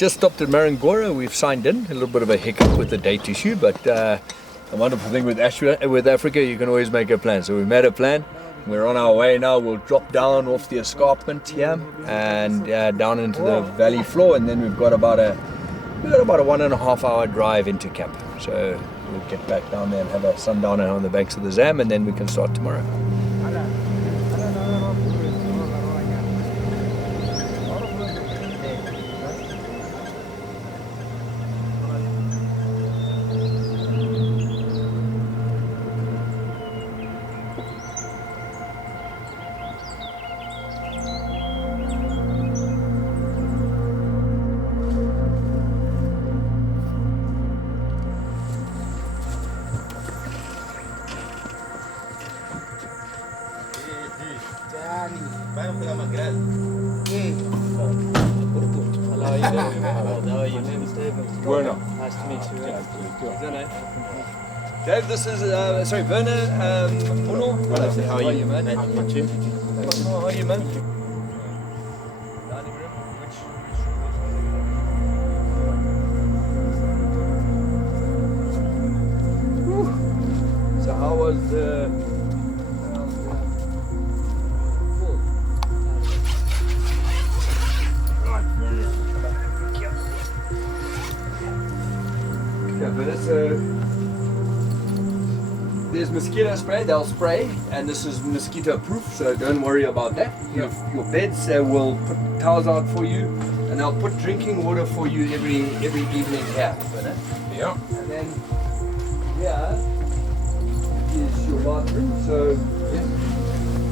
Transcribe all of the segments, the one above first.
just stopped at Marangora. We've signed in. A little bit of a hiccup with the date issue, but the wonderful thing with Africa, you can always make a plan. So we made a plan. We're on our way now. We'll drop down off the escarpment here and down into the valley floor, and then we've got about a 1.5 hour drive into camp. So we'll get back down there and have a sundowner on the banks of the Zam, and then we can start tomorrow. Bueno. Nice to meet you. Dave, this is Verner Andersen. How are you, man? How are you, man? So how was the... There's mosquito spray, they'll spray, and this is mosquito proof, so don't worry about that. Your beds will put towels out for you, and they'll put drinking water for you every evening here. Yeah. And then here is your bathroom. So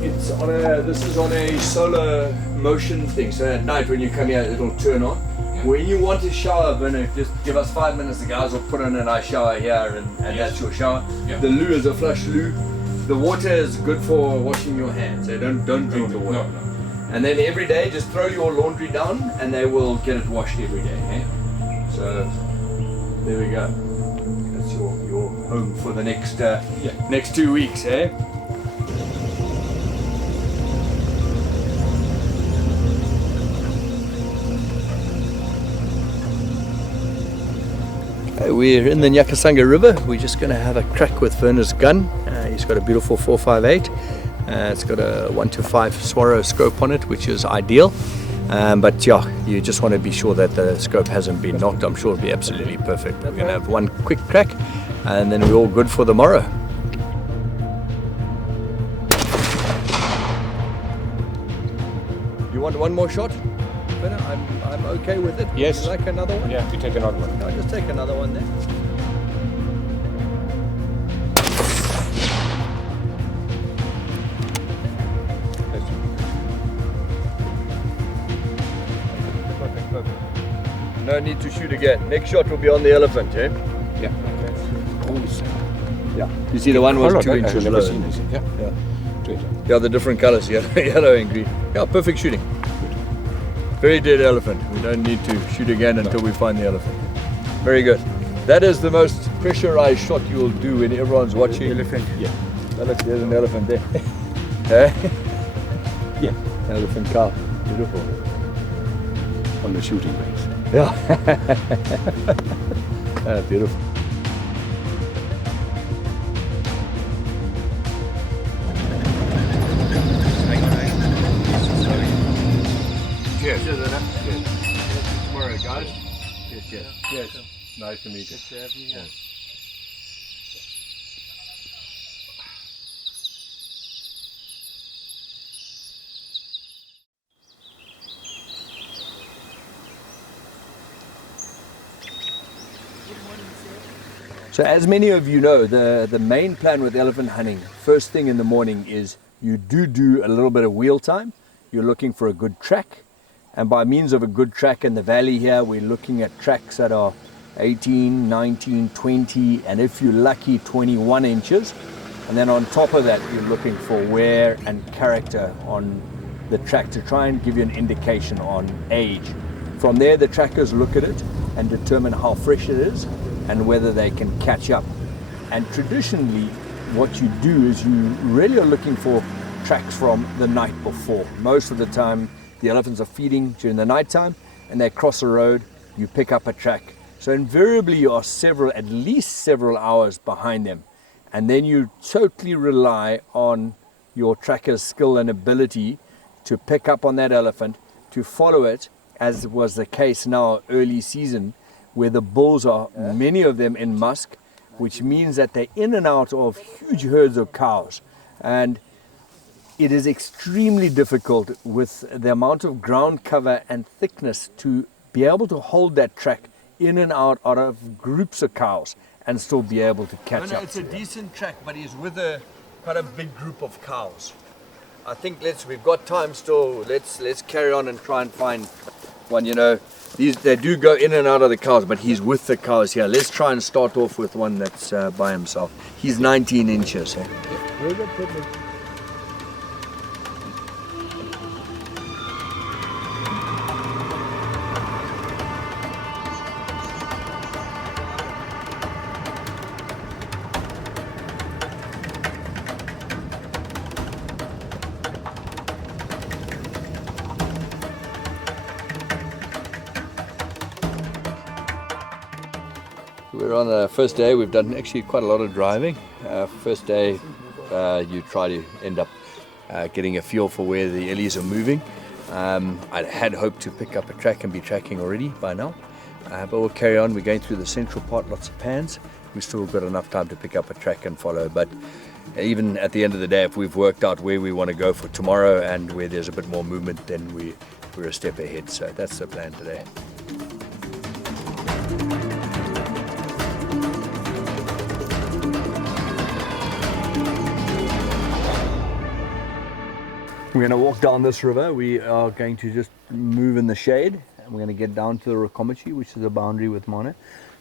it's on this is on a solar motion thing. So at night when you come here, it'll turn on. When you want to shower, Verner, just give us 5 minutes. The guys will put in a nice shower here, and that's your shower. Yeah. The loo is a flush loo. The water is good for washing your hands. So don't drink the water. No. And then every day, just throw your laundry down, and they will get it washed every day. Eh? So there we go. That's your home for the next 2 weeks. Eh? We're in the Nyakasanga River. We're just going to have a crack with Verner's gun. He's got a beautiful 458. It's got a 125 Swaro scope on it, which is ideal. But yeah, you just want to be sure that the scope hasn't been knocked. I'm sure it'll be absolutely perfect. We're going to have one quick crack, and then we're all good for the morrow. You want one more shot? I'm okay with it. Yes. Would you like another one? Yeah, we take another one. I'll just take another one then. No need to shoot again. Next shot will be on the elephant, eh? Yeah. Yeah. You see the one was 2 inches I've never low. seen this. Yeah. Yeah, the different colors, yellow and green. Yeah, perfect shooting. Very dead elephant. We don't need to shoot again until we find the elephant. Very good. That is the most pressurized shot you will do when everyone's watching. Elephant. Yeah. Oh, look, there's an elephant there. Eh? Yeah. Elephant cow. Beautiful. On the shooting range. Yeah. Beautiful. Cheers. Cheers. Tomorrow, guys. Cheers. Cheers. Nice to meet you. Good to have you here. So as many of you know, the main plan with elephant hunting, first thing in the morning is you do a little bit of wheel time. You're looking for a good track. And by means of a good track in the valley here, we're looking at tracks that are 18, 19, 20, and if you're lucky, 21 inches. And then on top of that, you're looking for wear and character on the track to try and give you an indication on age. From there, the trackers look at it and determine how fresh it is and whether they can catch up. And traditionally, what you do is you really are looking for tracks from the night before. Most of the time, the elephants are feeding during the night time and they cross a road you pick up a track. So invariably you are at least several hours behind them. And then you totally rely on your tracker's skill and ability to pick up on that elephant, to follow it, as was the case now early season, where the bulls are, many of them in musk, which means that they're in and out of huge herds of cows. And it is extremely difficult with the amount of ground cover and thickness to be able to hold that track in and out of groups of cows and still be able to catch up. It's a decent track, but he's with quite a big group of cows. I think we've got time still. Let's carry on and try and find one. You know, they do go in and out of the cows, but he's with the cows here. Let's try and start off with one that's by himself. He's 19 inches. Eh? We're on the first day. We've done actually quite a lot of driving. First day, you try to end up getting a feel for where the ellies are moving. I had hoped to pick up a track and be tracking already by now, but we'll carry on. We're going through the central part, lots of pans. We've still got enough time to pick up a track and follow, but even at the end of the day, if we've worked out where we want to go for tomorrow and where there's a bit more movement, then we're a step ahead. So that's the plan today. We're going to walk down this river. We are going to just move in the shade, and we're going to get down to the Rakomachi, which is a boundary with Mana,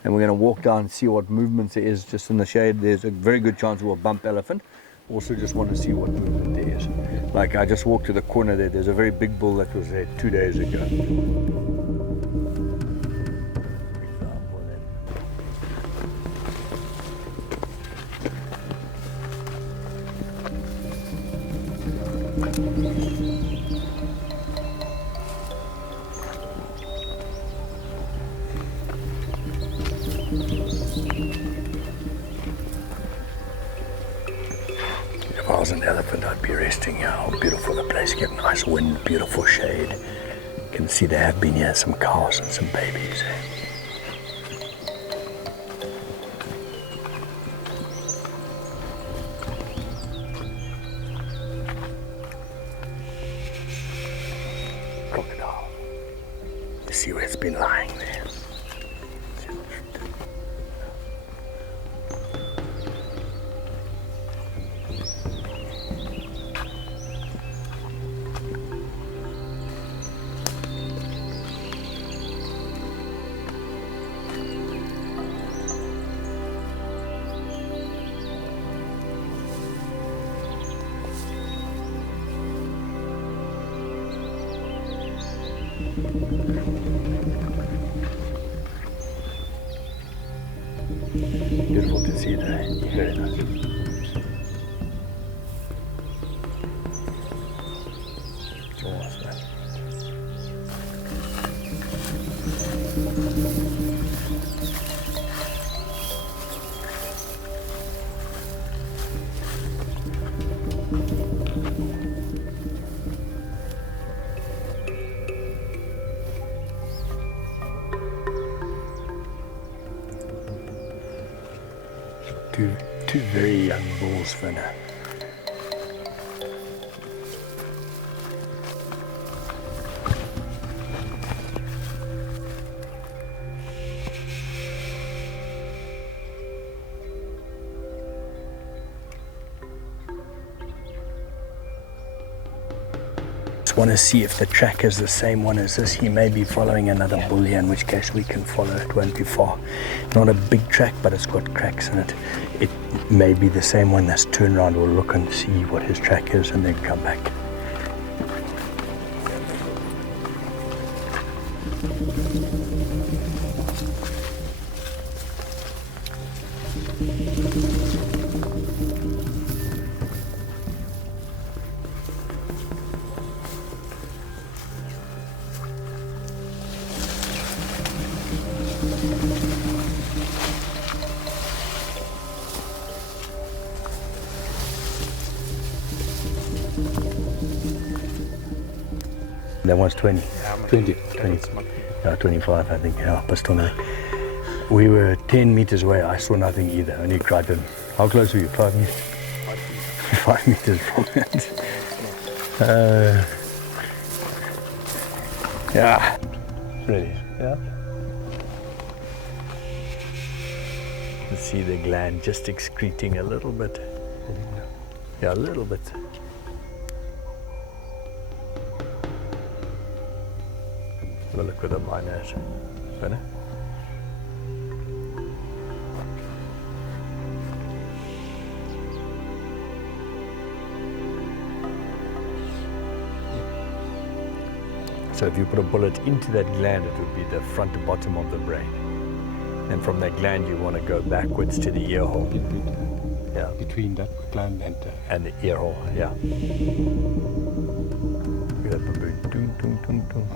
and we're going to walk down and see what movement there is just in the shade. There's a very good chance we'll bump elephant. Also just want to see what movement there is. Like I just walked to the corner there. There's a very big bull that was there 2 days ago. If I was an elephant, I'd be resting here. How beautiful the place. Get nice wind, beautiful shade. You can see there have been here some cows and some babies. Crocodile. You see where it's been lying there. Beautiful to see there. Very nice. It's awesome. Two very young bulls, Verner. Want to see if the track is the same one as this. He may be following another bull here, in which case we can follow. It won't be far. Not a big track, but it's got cracks in it. It may be the same one that's turned around. We'll look and see what his track is and then come back. That one's 20. 20. 20. 25, I think. Yeah, but still nothing. We were 10 meters away. I saw nothing either. Only Charleton. How close were you? 5 meters? 5 meters from it. Yeah. Really? Yeah. You see the gland just excreting a little bit. Yeah, a little bit. Have a look at the miners. Better? So if you put a bullet into that gland, it would be the front and bottom of the brain. And from that gland, you want to go backwards to the ear hole. Yeah. Between that gland And the ear hole, yeah. Look at that baboon. Doom, doom, doom, doom.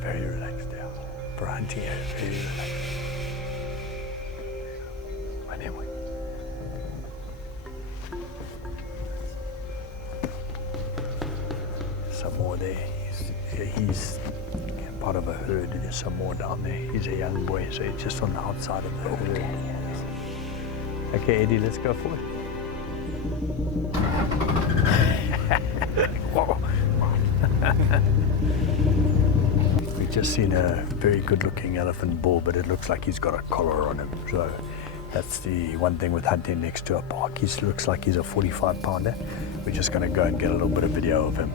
Very relaxed there. For hunting, very relaxed. Anyway. Some more there. He's part of a herd. There's some more down there. He's a young boy, so he's just on the outside of the herd. Okay, Eddie, let's go forward. Whoa. We've just seen a very good-looking elephant bull, but it looks like he's got a collar on him. So that's the one thing with hunting next to a park. He looks like he's a 45-pounder. We're just going to go and get a little bit of video of him.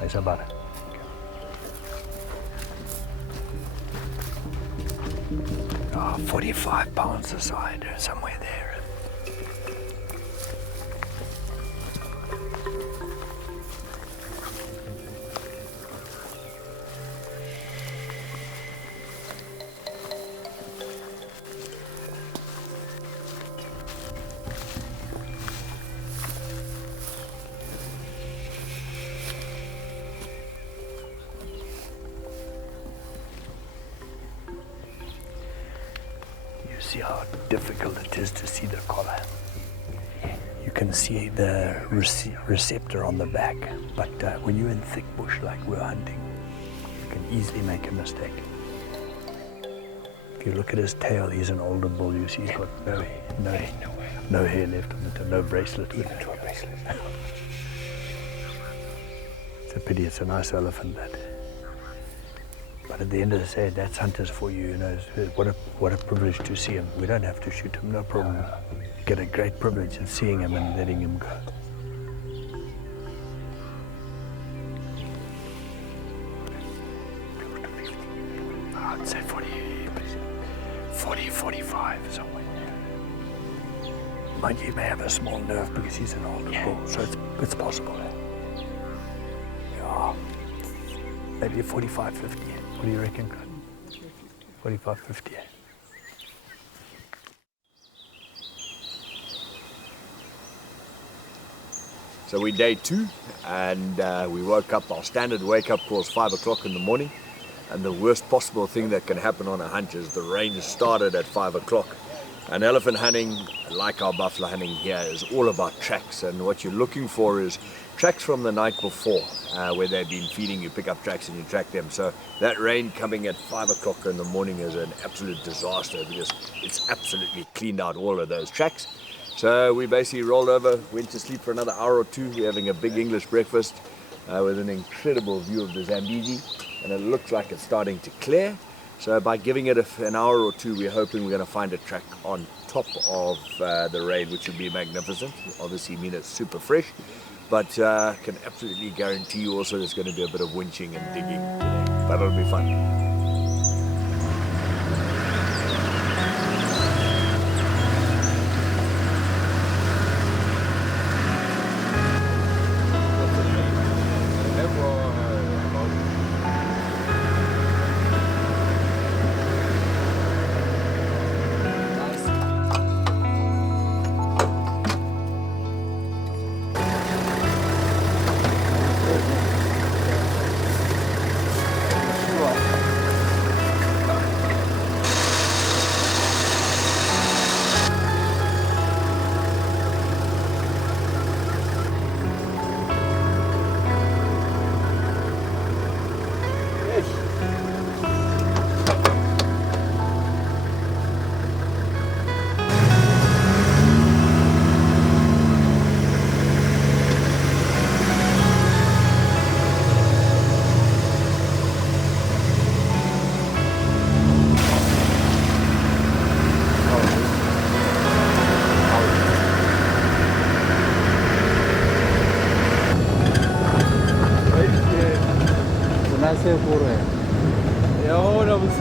Nice about it. 45 pounds aside, somewhere there. See how difficult it is to see the collar. You can see the receptor on the back, but when you're in thick bush like we're hunting, you can easily make a mistake. If you look at his tail, he's an older bull. You see he's got no hair left on it, and no bracelet with it. It's a pity. It's a nice elephant, but at the end of the day, that's hunters for you. You know, what a privilege to see him. We don't have to shoot him, no problem. You get a great privilege of seeing him and letting him go. I'd say 40, 45 somewhere. Mind you, he may have a small nerve because he's an older bull, so it's possible. Yeah, maybe 45, 50. What do you reckon? 45, 50. So we're day 2, and we woke up. Our standard wake-up call is 5 o'clock in the morning, and the worst possible thing that can happen on a hunt is the rain started at 5 o'clock. And elephant hunting, like our buffalo hunting here, is all about tracks, and what you're looking for is tracks from the night before, where they've been feeding. You pick up tracks and you track them. So that rain coming at 5 o'clock in the morning is an absolute disaster, because it's absolutely cleaned out all of those tracks. So we basically rolled over, went to sleep for another hour or two. We're having a big English breakfast with an incredible view of the Zambezi, and it looks like it's starting to clear. So by giving it an hour or two, we're hoping we're going to find a track on top of the rain, which would be magnificent. Obviously mean it's super fresh, but can absolutely guarantee you also there's going to be a bit of winching and digging today, but it'll be fun.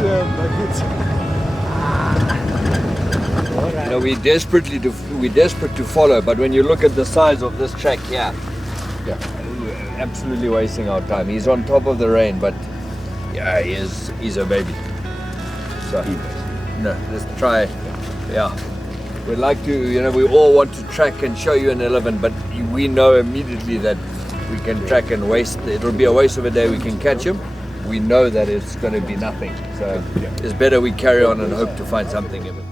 You know, we're desperate to follow, but when you look at the size of this track here, Yeah. we're absolutely wasting our time. He's on top of the rain, but yeah, he's a baby. So no, let's try. Yeah, we'd like to. You know, we all want to track and show you an 11, but we know immediately that we can track and waste. It'll be a waste of a day. We can catch him. We know that it's going to be nothing. So it's better we carry on and hope to find something in it.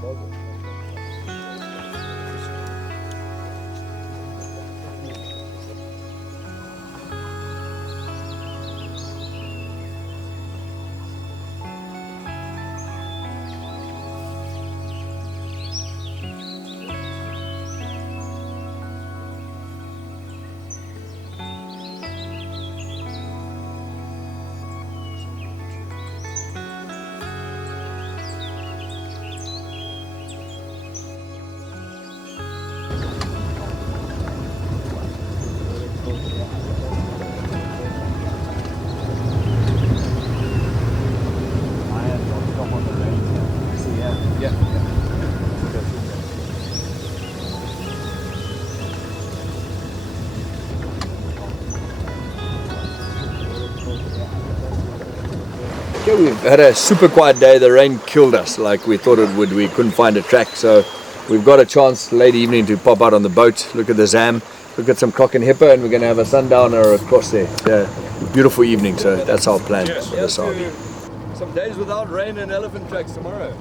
Okay, we've had a super quiet day. The rain killed us like we thought it would. We couldn't find a track, so we've got a chance late evening to pop out on the boat, look at the Zam, look at some cock and hipper, and we're going to have a sundowner across there. It's a beautiful evening, so that's our plan for this RV. Some days without rain and elephant tracks tomorrow.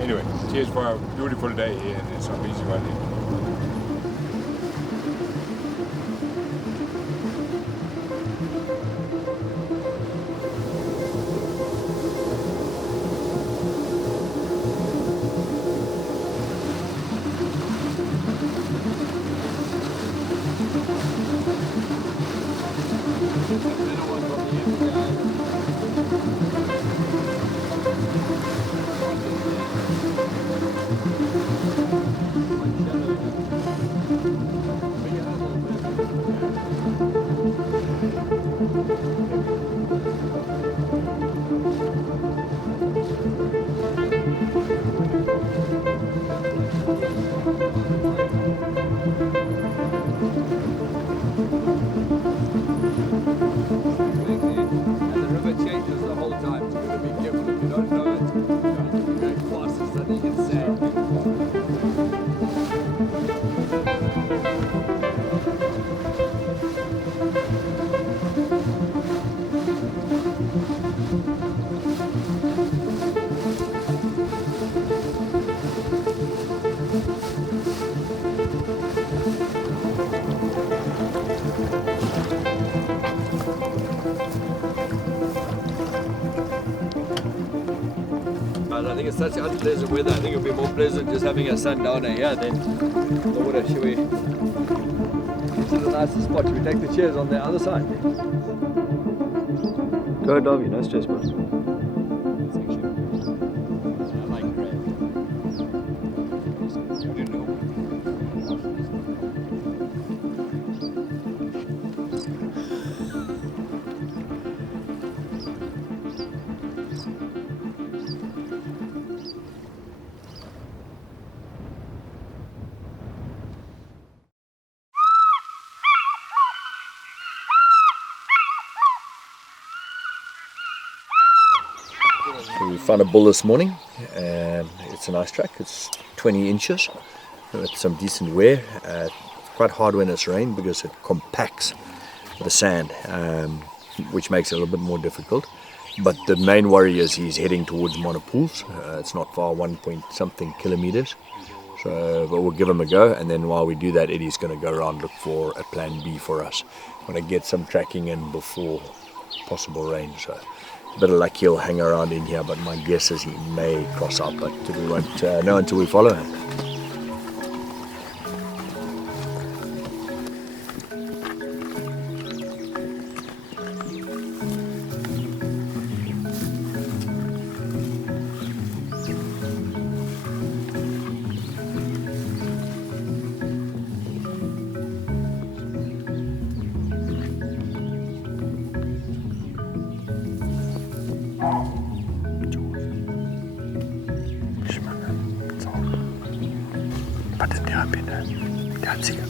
Anyway, cheers for a beautiful day here in some easy valley. I think it's such unpleasant weather. I think it'll be more pleasant just having a sundowner here than the water. Should we get to the nicest spot? Should we take the chairs on the other side? Go ahead, Darby. No stress, bro. So we found a bull this morning, and it's a nice track. It's 20 inches with some decent wear. It's quite hard when it's rain because it compacts the sand, which makes it a little bit more difficult. But the main worry is he's heading towards Monopools. It's not far, 1-point-something kilometers. So, but we'll give him a go, and then while we do that, Eddie's going to go around look for a plan B for us. Want to get some tracking in before possible rain. So. A bit of luck he'll hang around in here, but my guess is he may cross out, but we won't know until we follow him. Wat is daar binnen? Dat zie je.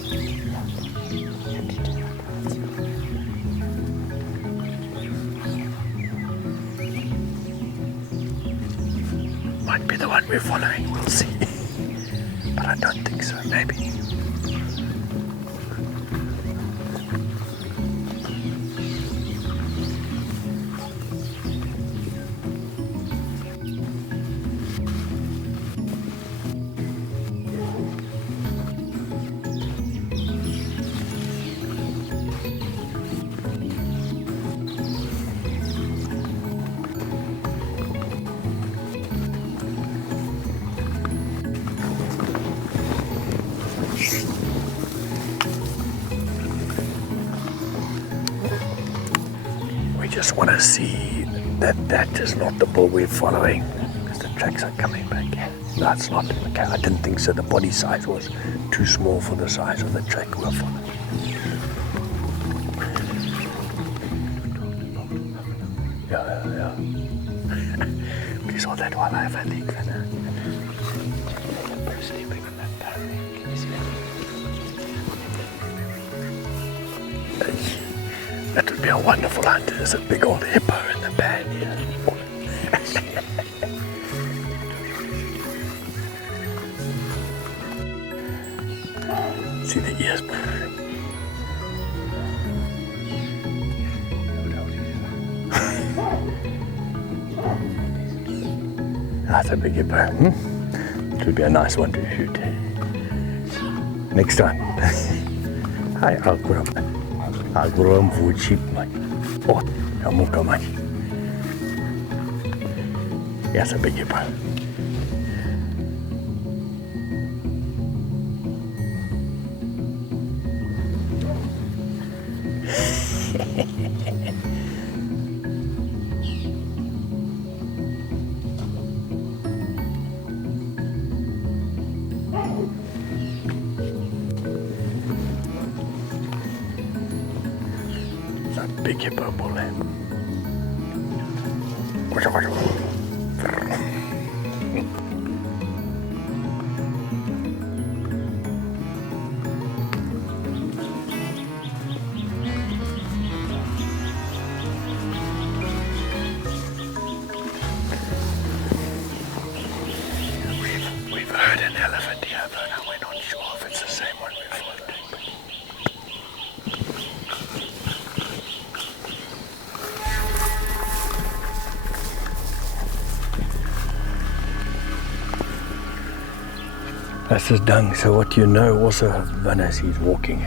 Might be the one we're following, we'll see. But I don't think so, maybe. Just want to see that that is not the bull we're following, because the tracks are coming back. No, it's not. Okay, I didn't think so. The body size was too small for the size of the track we're following. Yeah. Please hold that while I have a leak. Sleeping on that barrel. Can you see that? That would be a wonderful hunt. There's a big old hippo in the band here. See the ears. That's a big hippo. It would be a nice one to shoot. Next time. Hi, I'll grow them for cheap, man. Oh, I'm going man. Yes, a big hippo. Big hippo bull. We've heard an elephant here, but we're not sure if it's the same one we've followed. That's his dung, so what you know also of Verner is he's walking.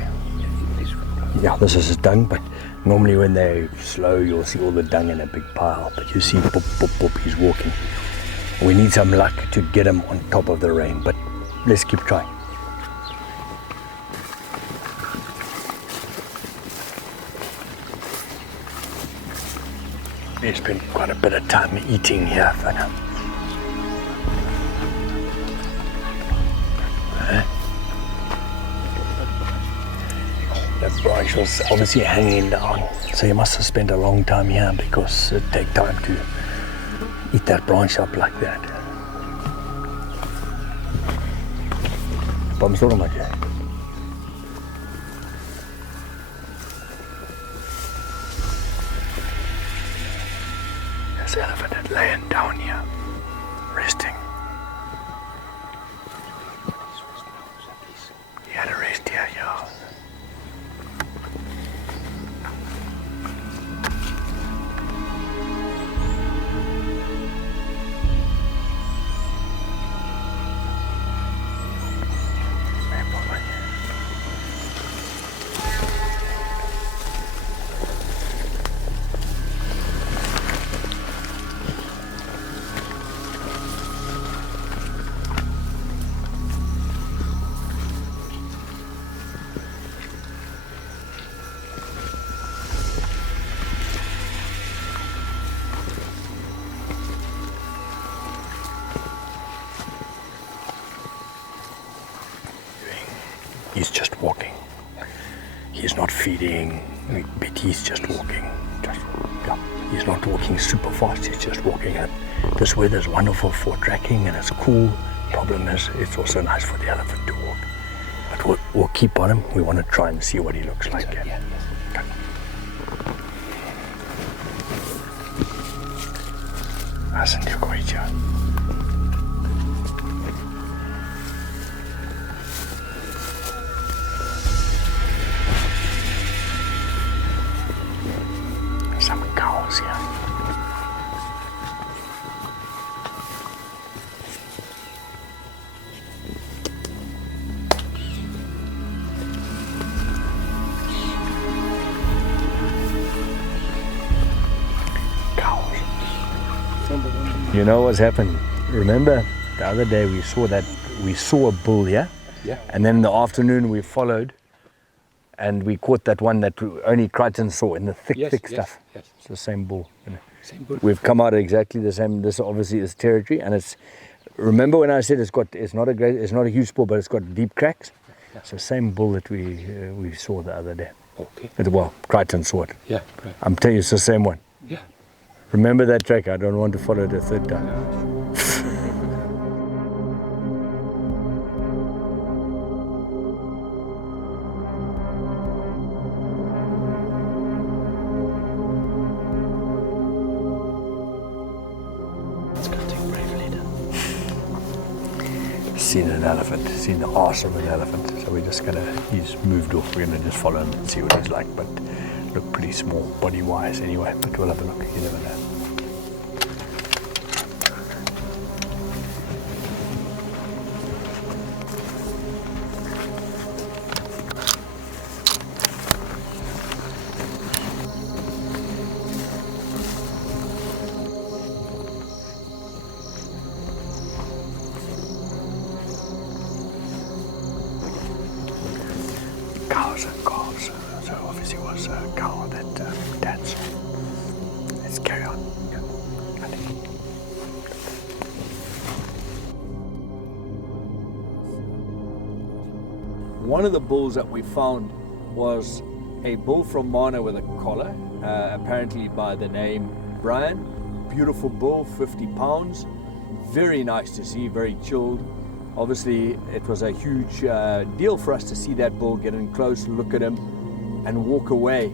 Yeah, this is his dung, but normally when they're slow you'll see all the dung in a big pile, but you see boop, boop, boop, he's walking. We need some luck to get him on top of the rain, but let's keep trying. They spent quite a bit of time eating here, Verner. That branch was obviously hanging down, so he must have spent a long time here because it takes time to eat that branch up like that. Vamos todo mal. There's an elephant laying down here, resting. He had a rest here, yeah. He's just walking. He's not feeding, but he's just walking. He's not walking super fast, he's just walking. And this weather is wonderful for tracking and it's cool. Problem is, it's also nice for the elephant to walk. But we'll keep on him. We want to try and see what he looks like. Yeah. Hasn't you quite yet? Some cows here. You know what's happened? Remember the other day we saw a bull here? Yeah. And then in the afternoon we followed and we caught that one that only Charlton saw in the thick stuff. Yes. It's the same bull. Same bull. We've come out exactly the same. This obviously is territory, and it's. Remember when I said it's not a huge bull, but it's got deep cracks. Yeah. It's the same bull that we saw the other day. Okay. Well, Charlton saw it. Yeah. Right. I'm telling you, it's the same one. Yeah. Remember that track. I don't want to follow it a third time. Seen an elephant, seen the arse of an elephant. So we're just he's moved off. We're gonna just follow him and see what he's like. But look pretty small body wise anyway. But we'll have a look. You never know. Cows and calves. So obviously it was a cow that Dad saw. Let's carry on. One of the bulls that we found was a bull from Mana with a collar, apparently by the name Brian. Beautiful bull, 50 pounds. Very nice to see, very chilled. Obviously, it was a huge deal for us to see that bull, get in close, look at him, and walk away.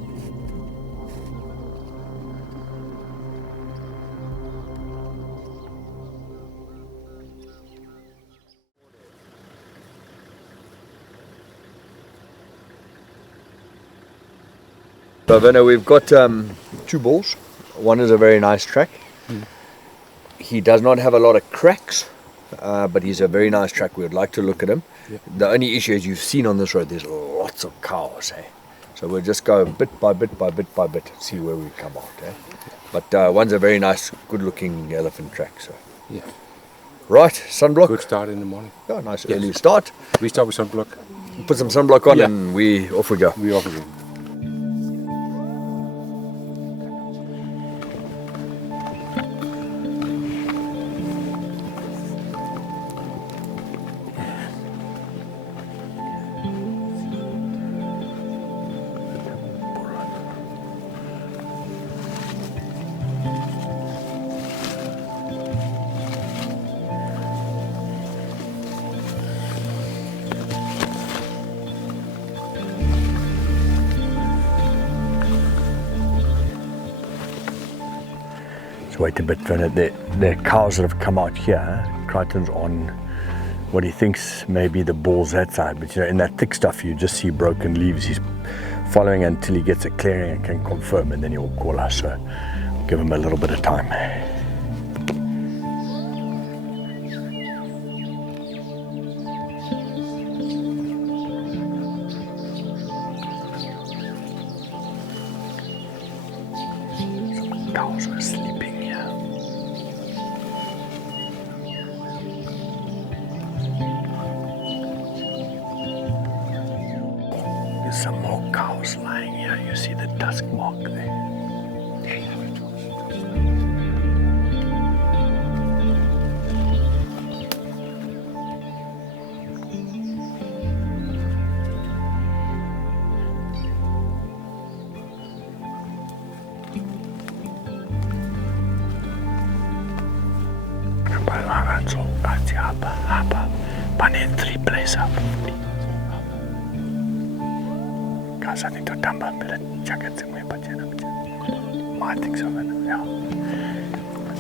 So, Verner, we've got two bulls. One is a very nice track. He does not have a lot of cracks. But he's a very nice track. We would like to look at him. Yeah. The only issue, as you've seen on this road, there's lots of cows. So we'll just go bit by bit, see where we come out. But one's a very nice, good-looking elephant track. So Yeah. right, sunblock. Good start in the morning. Yeah, nice Yes. early start. We start with sunblock. Put some sunblock on Yeah. and off we go. We off again. So wait a bit, Verner. The cows that have come out here, Crichton's on what he thinks may be the bulls that side, but in that thick stuff you just see broken leaves. He's following until he gets a clearing and can confirm, and then he'll call us. So give him a little bit of time. Some cows are sleeping here. There's some more cows lying here. You see the tusk mark there. Apa, panen 3 place up. Guys, I need to dump a bit of jackets in my pajama. I think so, yeah.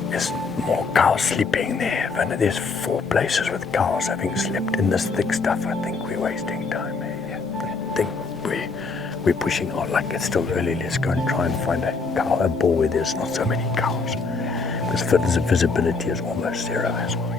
There's more cows sleeping there. There's 4 places with cows having slept in this thick stuff. I think we're wasting time. I think we're pushing on like it's still early. Let's go and try and find a bull where there's not so many cows. Because the visibility is almost zero as well.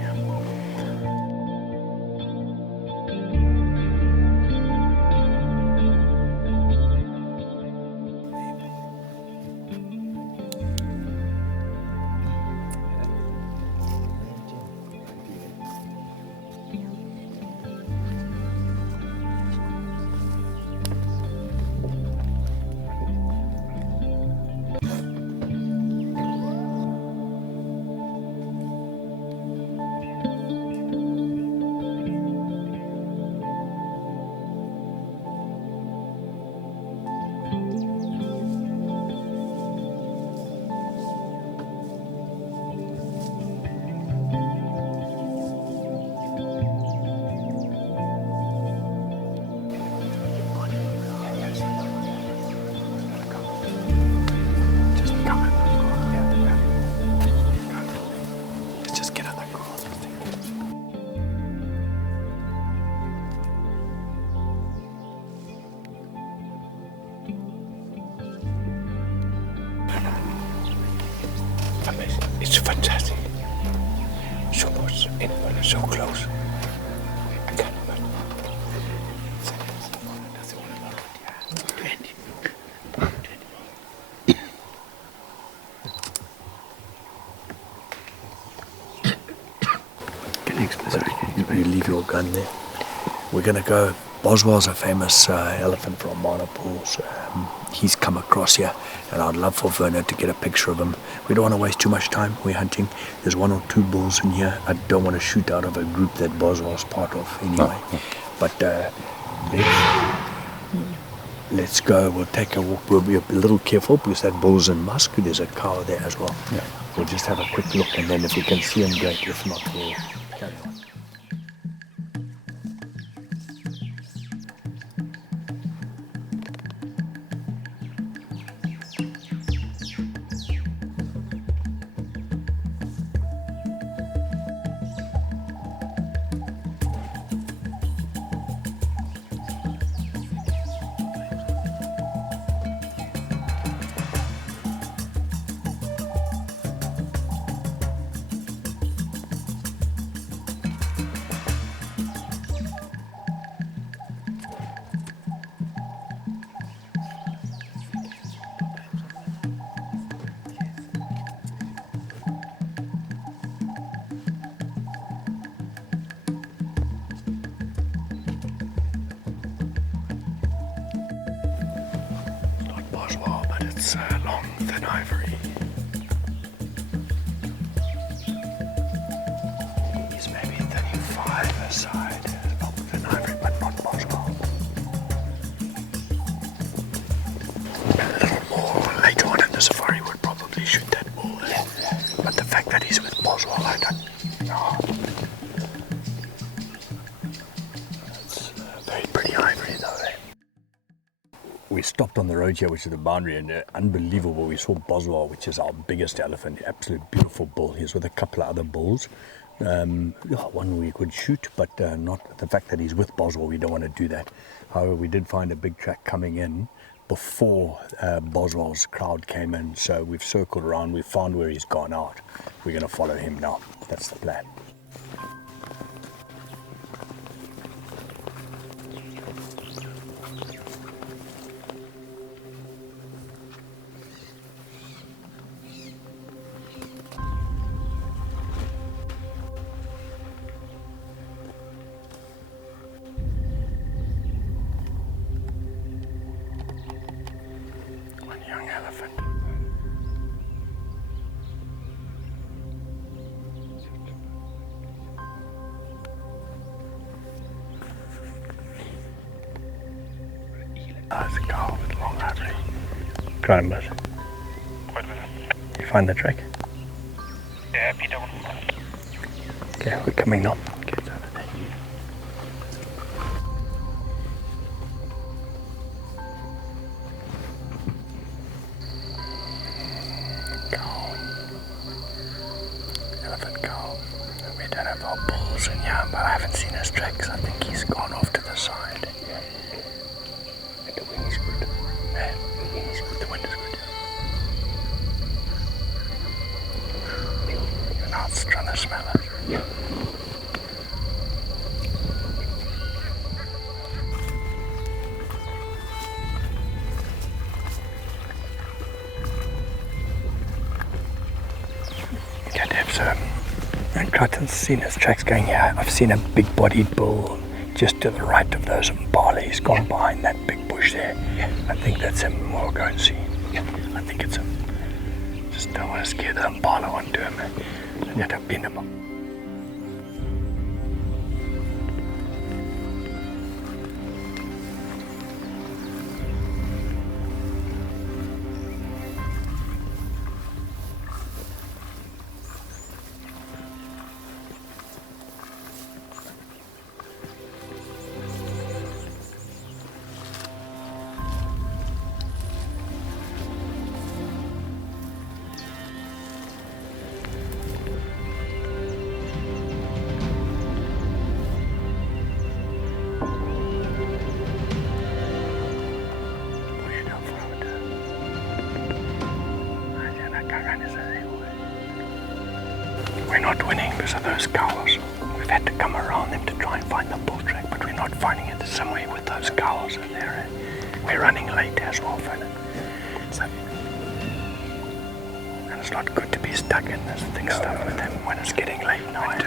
It's fantastic. So much, and so close. I can't imagine. You leave your gun there. We're gonna go. Boswell's a famous elephant from Monopools. He's come across here, and I'd love for Verner to get a picture of him. We don't want to waste too much time. We're hunting. There's 1 or 2 bulls in here. I don't want to shoot out of a group that Boswell's part of anyway. But let's go. We'll take a walk. We'll be a little careful because that bull's in musk. There's a cow there as well. Yeah. We'll just have a quick look, and then if we can see him, great. If not, we'll carry on. It's long, thin ivory. He's maybe 35 aside. Long, thin ivory, but not Boswell. A little more later on in the safari would probably shoot that bull. Yeah. But the fact that he's with Boswell, I don't know. It's very pretty ivory though. We stopped on the road here, which is the boundary, and unbelievable. We saw Boswell, which is our biggest elephant, absolute beautiful bull. He's with a couple of other bulls. One we could shoot, but not the fact that he's with Boswell. We don't want to do that. However, we did find a big track coming in before Boswell's crowd came in, so we've circled around. We found where he's gone out. We're going to follow him now. That's the plan. Young elephant. There's a cow with long ivory. Climbers. Wait a minute. You find the track? Yeah, Peter. Okay, we're coming now. Okay, it's over there. don't know about bulls in here, but I haven't seen his tracks. I think he's gone off to the side. And the wind is good. Yeah, the wind is good. The wind is good. And now it's trying to smell it. Yeah. And Charlton's seen his tracks going here. I've seen a big-bodied bull just to the right of those impala. He's gone behind that big bush there. Yeah. I think that's him. We'll go and see. Yeah. I think it's him. Just don't want to scare the impala onto him. And yet I've been him up. We're not winning because of those cows. We've had to come around them to try and find the bull track, but we're not finding it somewhere with those cows in there. We're running late as well, Vernon. So, and it's not good to be stuck in this thick stuff with them when it's getting late now. Okay,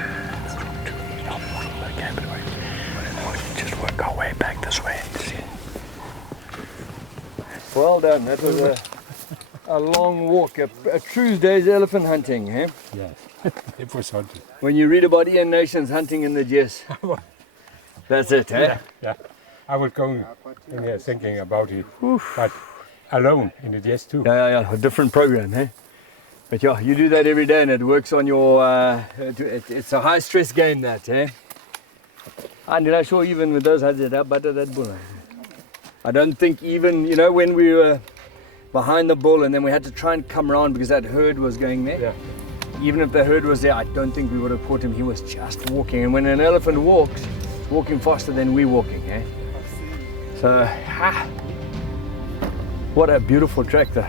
but we'll just work our way back this way and see. Well done. That was a long walk, a true day's elephant hunting, eh? Yes, it was hunting. When you read about Ian Nations hunting in the Jess, that's it, eh? Yeah. I was going in here thinking about it, but alone in the Jess too. Yeah, a different program, eh? But yeah, you do that every day and it works on your, it's a high stress game that, eh? And did I show even with those had that butter that bull? I don't think even, you know, when we were behind the bull and then we had to try and come around because that herd was going there. Yeah. Even if the herd was there, I don't think we would have caught him. He was just walking. And when an elephant walks, it's walking faster than we walking, eh? So, what a beautiful track though.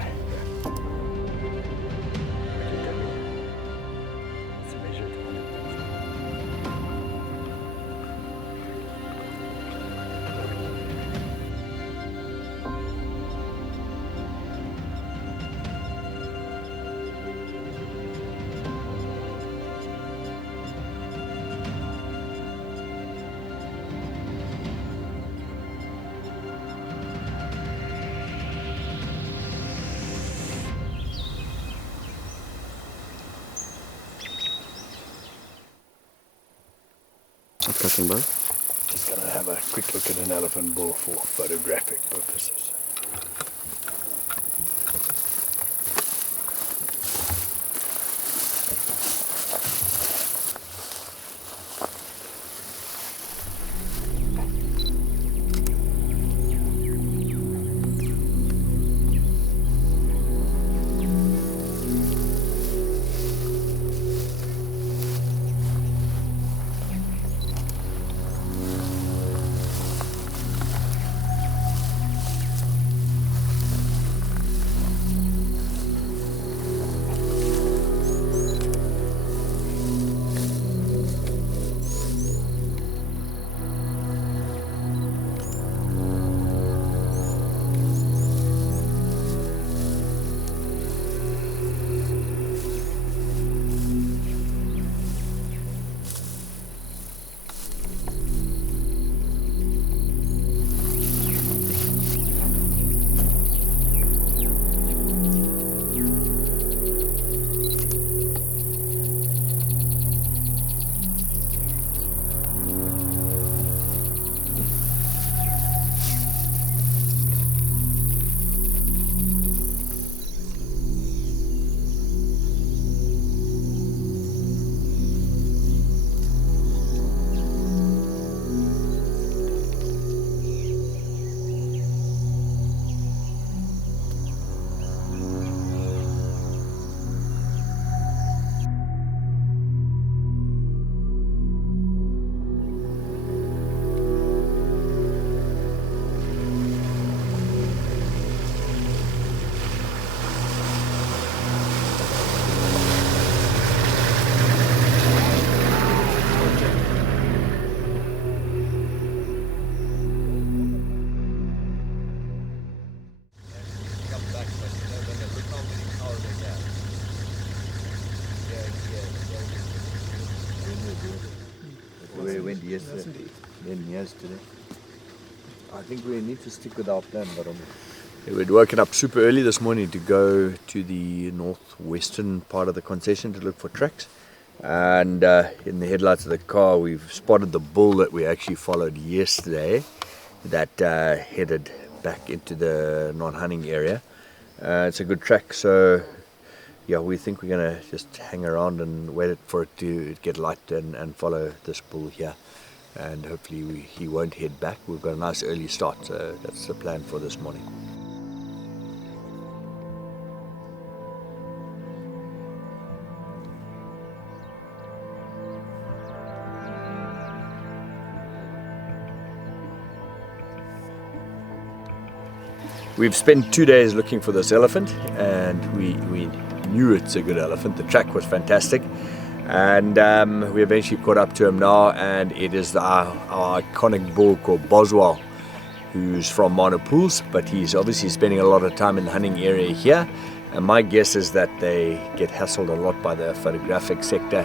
Cutting bow. Just going to have a quick look at an elephant bull for photographic purposes. They went yesterday. Then yesterday. I think we need to stick with our plan, but we'd woken up super early this morning to go to the northwestern part of the concession to look for tracks. And in the headlights of the car, we've spotted the bull that we actually followed yesterday that headed back into the non-hunting area. It's a good track, so yeah, we think we're going to just hang around and wait for it to get light and follow this bull here. And hopefully he won't head back. We've got a nice early start, so that's the plan for this morning. We've spent 2 days looking for this elephant, and we knew it's a good elephant. The track was fantastic, and we eventually caught up to him now, and it is our iconic bull called Boswell, who's from Monopools, but he's obviously spending a lot of time in the hunting area here, and my guess is that they get hassled a lot by the photographic sector,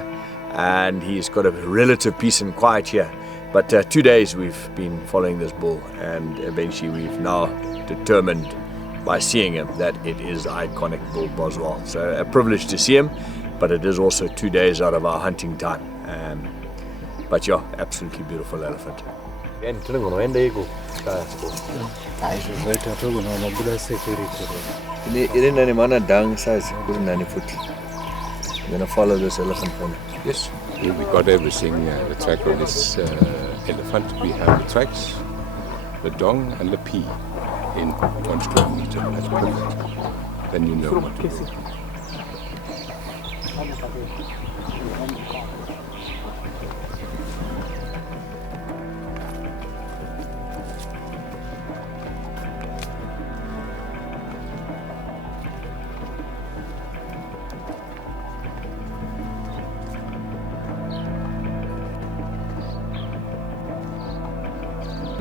and he's got a relative peace and quiet here. But 2 days we've been following this bull, and eventually we've now determined by seeing him that it is iconic bull Boswell. So a privilege to see him, but it is also 2 days out of our hunting time. But yeah, absolutely beautiful elephant. I'm going to follow this elephant for me. Yes, we got everything, the track of this elephant. We have the tracks, the dong and the pea in 1 square meter. That's perfect. Then you know what to do.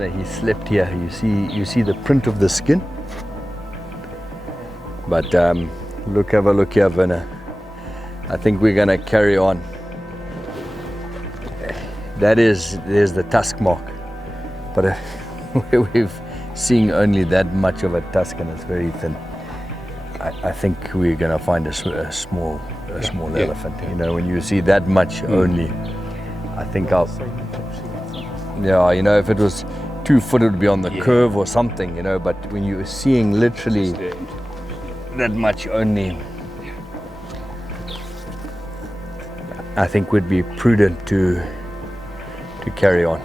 He slept here. You see the print of the skin. But have a look here, Verner. I think we're gonna carry on. There's the tusk mark, but we've seen only that much of a tusk, and it's very thin. I think we're gonna find a small elephant. You know, when you see that much only, I think if it was 2 foot, it would be on the curve or something, but when you're seeing literally that much only, I think we'd be prudent to carry on.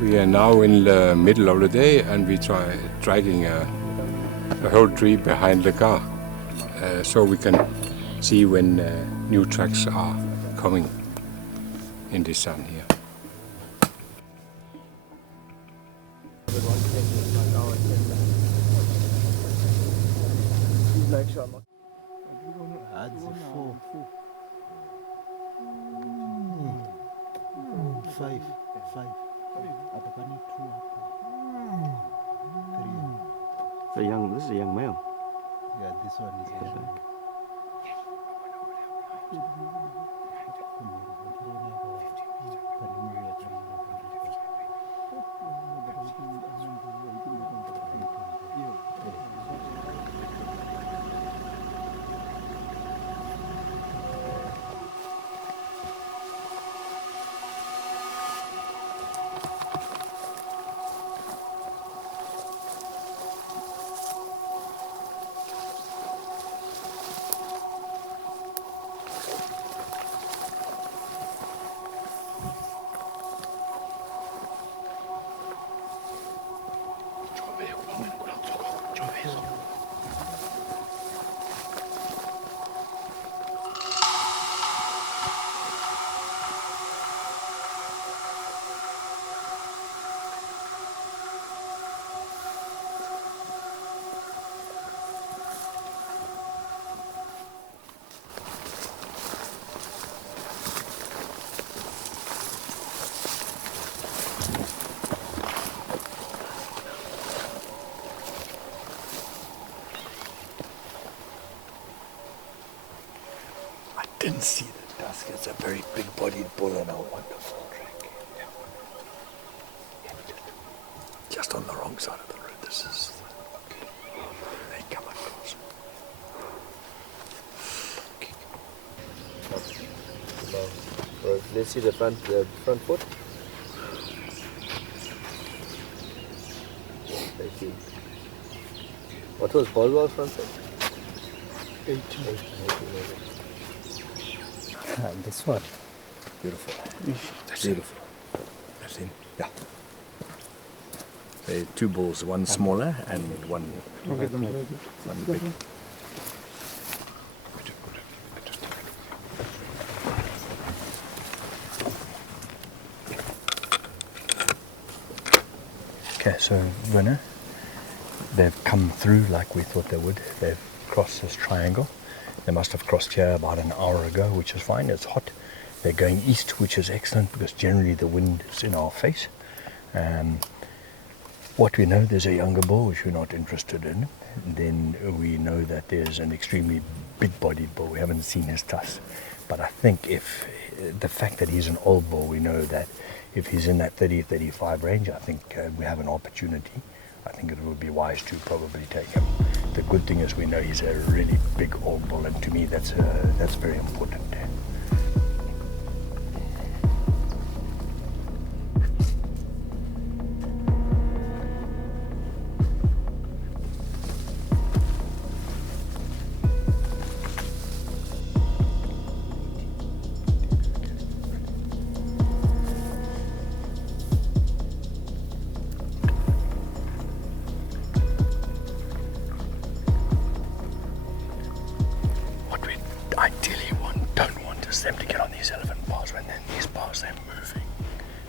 We are now in the middle of the day, and we try dragging a whole tree behind the car, so we can see when new tracks are coming in the sun here. This is a young male. Yeah, this one is a young. see the tusk. It's a very big-bodied bull and a wonderful track. Just on the wrong side of the road. This is... They come across. Let's see the front foot. What was Boswell's front foot? 18. This one. Beautiful. That's beautiful. That's him. Yeah. There are two bulls, one smaller and one big. Okay, so Verner, they've come through like we thought they would. They've crossed this triangle. They must have crossed here about an hour ago, which is fine. It's hot. They're going east, which is excellent because generally the wind is in our face. What we know, there's a younger bull, which we're not interested in. Then we know that there's an extremely big-bodied bull. We haven't seen his tusks. But I think if the fact that he's an old bull, we know that if he's in that 30-35 range, I think we have an opportunity. I think it would be wise to probably take him. The good thing is we know he's a really big old bull, and to me that's very important. Them to get on these elephant paths when they're in these paths they're moving,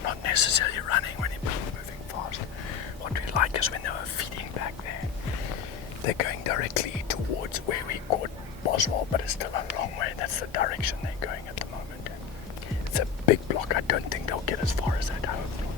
not necessarily running when they're moving fast. What we like is when they were feeding back there, they're going directly towards where we caught Boswell, but it's still a long way. That's the direction they're going at the moment. It's a big block. I don't think they'll get as far as that. I hope not.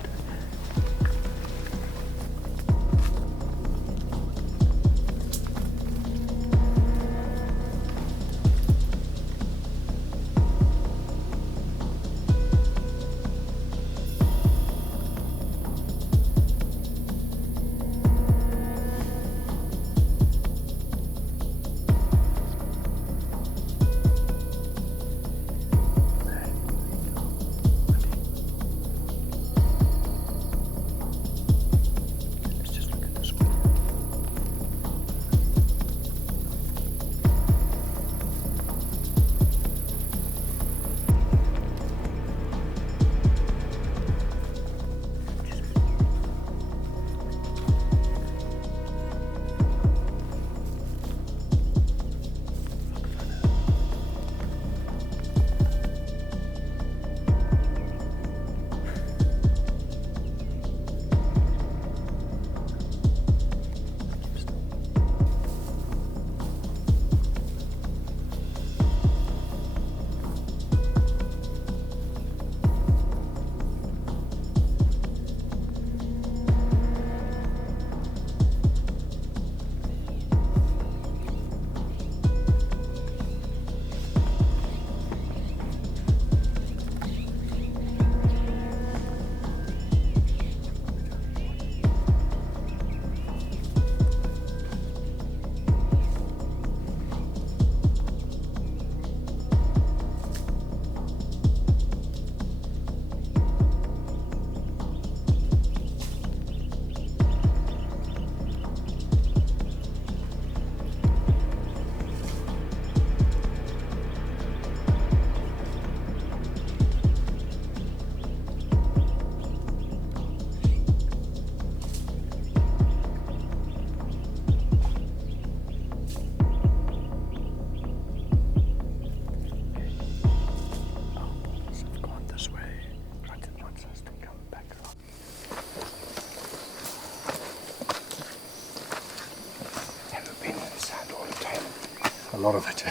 A lot of it.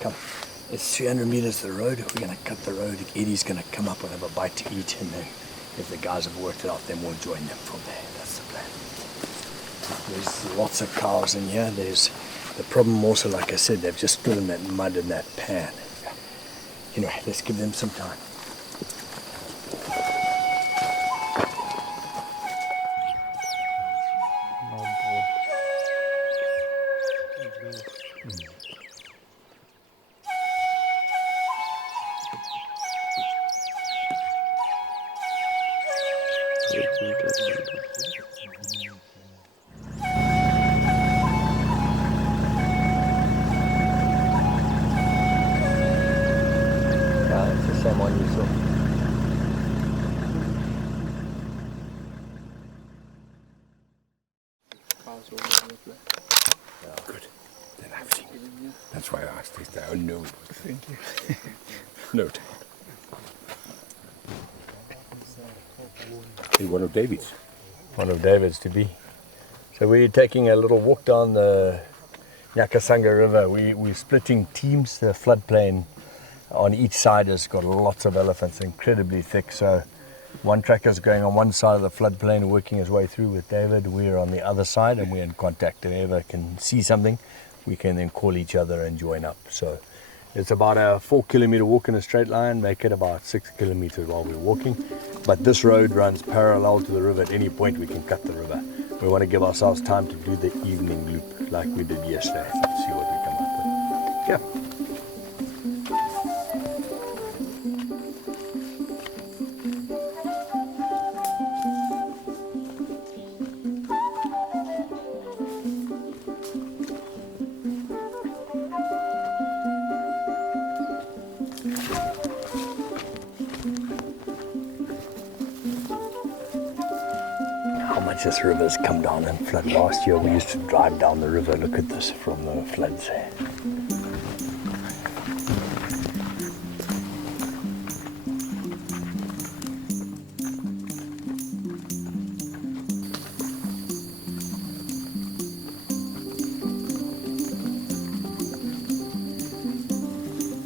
Come. It's 300 meters to the road. We're going to cut the road. Eddie's going to come up and have a bite to eat, and then if the guys have worked it out, then we'll join them from there. That's the plan. There's lots of cows in here. There's the problem also, like I said, they've just stood in that mud in that pan. Anyway, let's give them some time. Yeah, it's the same one you saw. Good. Then I've seen it. That's why I asked this. I know it was. Thank you. Note. In one of David's. One of David's to be. So we're taking a little walk down the Nyakasanga River. We're splitting teams. The floodplain on each side has got lots of elephants, incredibly thick. So one tracker's going on one side of the floodplain, working his way through with David. We're on the other side and we're in contact. If ever can see something, we can then call each other and join up. So it's about a 4-kilometer walk in a straight line, make it about 6 kilometers while we're walking. But this road runs parallel to the river. At any point we can cut the river. We want to give ourselves time to do the evening loop like we did yesterday. See what we come up with. Yeah. How much this river's come down and flood. Last year we used to drive down the river. Look at this from the floods.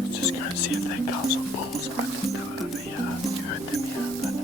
Let's just go and see if they're cows or bulls. I thought they were over here. You heard them here, but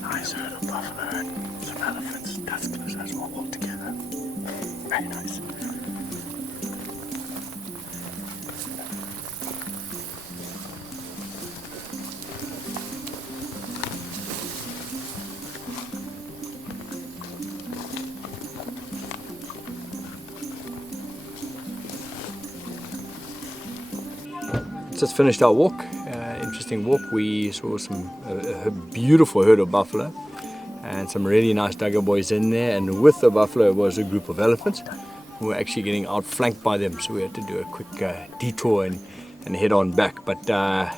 nice herd of buffalo and some elephants, Tuskers as well, all together. Very nice. Just finished our walk. interesting walk. We saw a beautiful herd of buffalo and some really nice Duggar boys in there, and with the buffalo was a group of elephants. We were actually getting outflanked by them, so we had to do a quick detour and head on back. But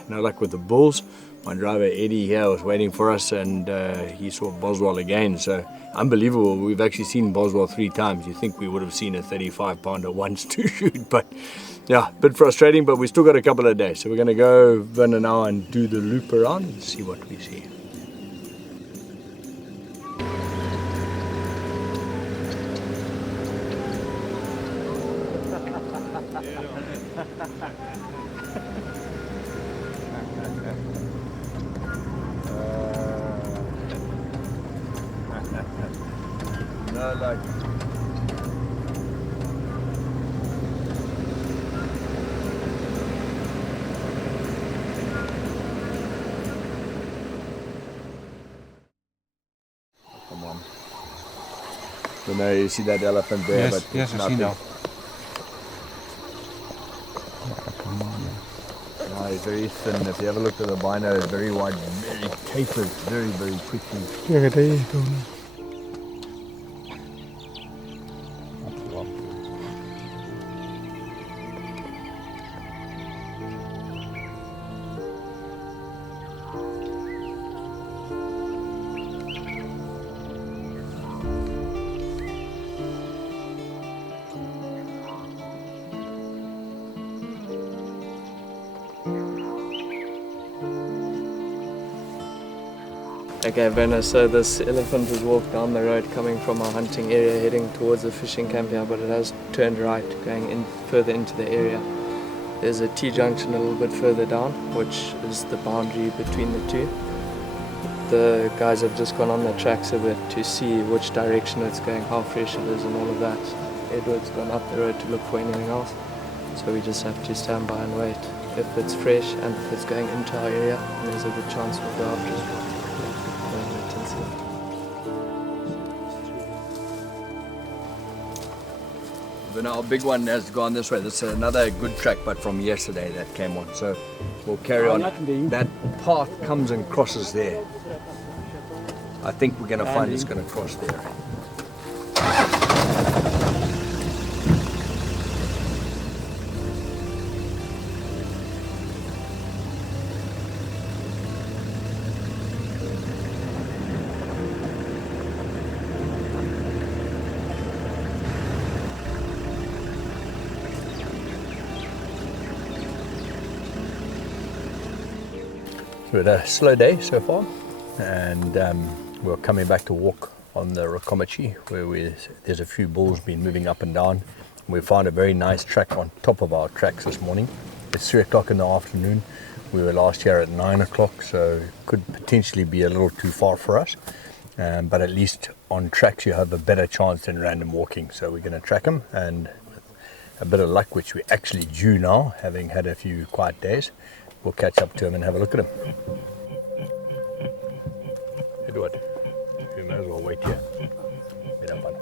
no luck with the bulls. My driver Eddie here was waiting for us, and he saw Boswell again. So unbelievable. We've actually seen Boswell 3 times. You think we would have seen a 35-pounder once to shoot, but yeah, a bit frustrating. But we still got a couple of days, so we're going to go Verner now and do the loop around and see what we see. No luck. Come on. So now you see that elephant there, but yes, it's I see nothing. now. No, he's very thin. If you have a look at the bino, it's very wide, very tapered, very, very quickly. Look at these. Okay, Verner, so this elephant has walked down the road coming from our hunting area heading towards the fishing camp here, but it has turned right going in further into the area. There's a T-junction a little bit further down, which is the boundary between the two. The guys have just gone on the tracks a bit to see which direction it's going, how fresh it is and all of that. Edward's gone up the road to look for anything else, so we just have to stand by and wait. If it's fresh and if it's going into our area, there's a good chance we'll go after it. But now our big one has gone this way. This is another good track, but from yesterday that came on. So we'll carry on. That path comes and crosses there. I think we're going to find it's going to cross there. We had a slow day so far, and we're coming back to walk on the Rakomachi, where there's a few bulls been moving up and down. We found a very nice track on top of our tracks this morning. It's 3 o'clock in the afternoon. We were last here at 9 o'clock, so it could potentially be a little too far for us. But at least on tracks you have a better chance than random walking. So we're going to track them, and with a bit of luck, which we're actually due now, having had a few quiet days, we'll catch up to him and have a look at him. Edward, you may as well wait here. Get up on.